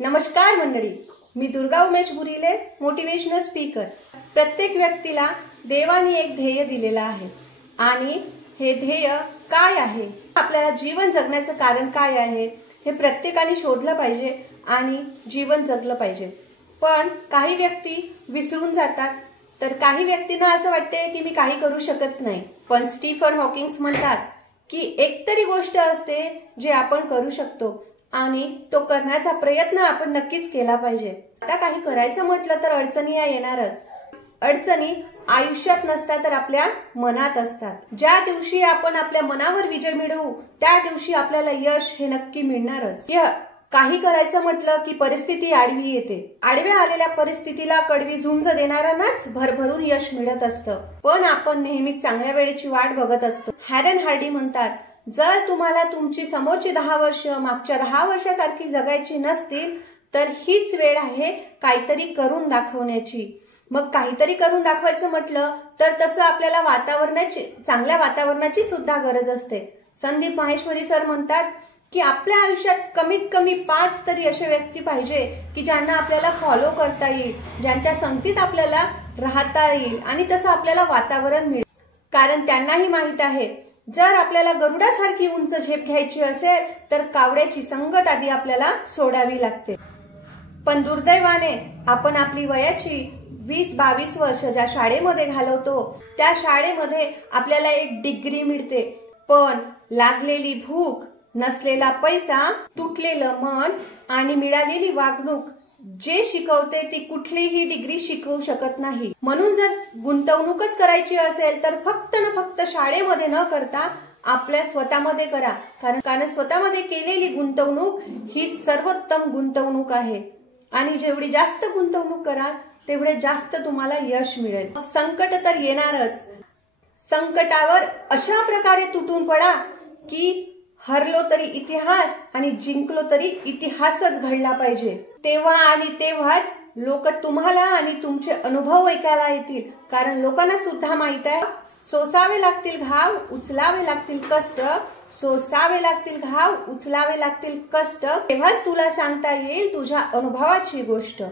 नमस्कार मंडळी, मी Durga Umesh बुरीले, motivational speaker. प्रत्येक व्यक्तीला देवाने एक ध्येय दिलेला आहे आणि हे ध्येय काय आहे, आपल्याला जीवन जगण्याचं कारण काय आहे हे प्रत्येकाने शोधलं पाहिजे आणि जीवन जगलं पाहिजे। पण काही व्यक्ती विसरून जातात, तर काही व्यक्तींना असं वाटते की मी काही करू शकत नाही। पण स्टीफन हॉकिंग म्हणतात की एकतरी गोष्ट असते जे आपण करू शकतो आणि तो करण्याचा प्रयत्न आपण नक्कीच केला पाहिजे। आता काही करायचं म्हटलं तर अडचणी येणारच। अडचणी आयुष्यात नसतात तर आपल्या मनात असतात। ज्या दिवशी आपण आपल्या मनावर विजय मिळवू त्या दिवशी आपल्याला यश हे नक्की मिळणारच। काही करायचं म्हटलं की परिस्थिती आडवी येते। आडव्या आलेल्या परिस्थितीला कडवी झुंज देणाऱ्यांनाच भरभरून यश मिळत असतं। पण आपण नेहमी चांगल्या वेळेची वाट बघत असतो। हॅरन हार्डी म्हणतात, जर तुम्हाला तुमची समोरची 10 वर्ष मागच्या 10 वर्षासारखी जगायची नसतील तर हीच वेळ आहे काहीतरी करून दाखवण्याची। मग काहीतरी करून दाखवायचं म्हटलं तर तसं आपल्याला चांगल्या वातावरणाची सुद्धा गरज असते। संदीप माहेश्वरी सर म्हणतात की आपल्या आयुष्यात कमीत कमी 5 तरी असे व्यक्ती पाहिजे की ज्यांना आपल्याला फॉलो करता येईल, ज्यांच्या संगतीत आपल्याला राहता येईल आणि तसं आपल्याला वातावरण मिळेल। कारण त्यांनाही माहित आहे, जर आपल्याला गरुडासारखी उंच झेप घ्यायची असेल तर कावड्याची संगत आधी आपल्याला सोडावी लागते। पण दुर्दैवाने आपण आपली वयाची 20-22 वर्ष ज्या शाळेमध्ये घालवतो त्या शाळेमध्ये आपल्याला एक डिग्री मिळते, पण लागलेली भूक, नसलेला पैसा, तुटलेलं मन आणि मिळालेली वागणूक जे शिकवते ती कुठलीही डिग्री शिकवू शकत नाही। म्हणून जर गुंतवणूकच करायची असेल तर फक्त शाळेमध्ये न करता आपल्या स्वतःमध्ये करा। कारण स्वतःमध्ये केलेली गुंतवणूक ही सर्वोत्तम गुंतवणूक आहे आणि जेवढी जास्त गुंतवणूक कराल तेवढे जास्त तुम्हाला यश मिळेल। संकट तर येणारच, संकटावर अशा प्रकारे तुटून पडा की हरलो तरी इतिहास आणि जिंकलो तरी इतिहासच घडला पाहिजे। तेव्हा आणि तेव्हाच लोक तुम्हाला आणि तुमचे अनुभव ऐकायला येतील। कारण लोकांना सुद्धा माहित आहे, सोसावे लागतील घाव, उचलावे लागतील कष्ट, सोसावे लागतील घाव, उचलावे लागतील कष्ट, तेव्हाच तुला सांगता येईल तुझ्या अनुभवाची गोष्ट।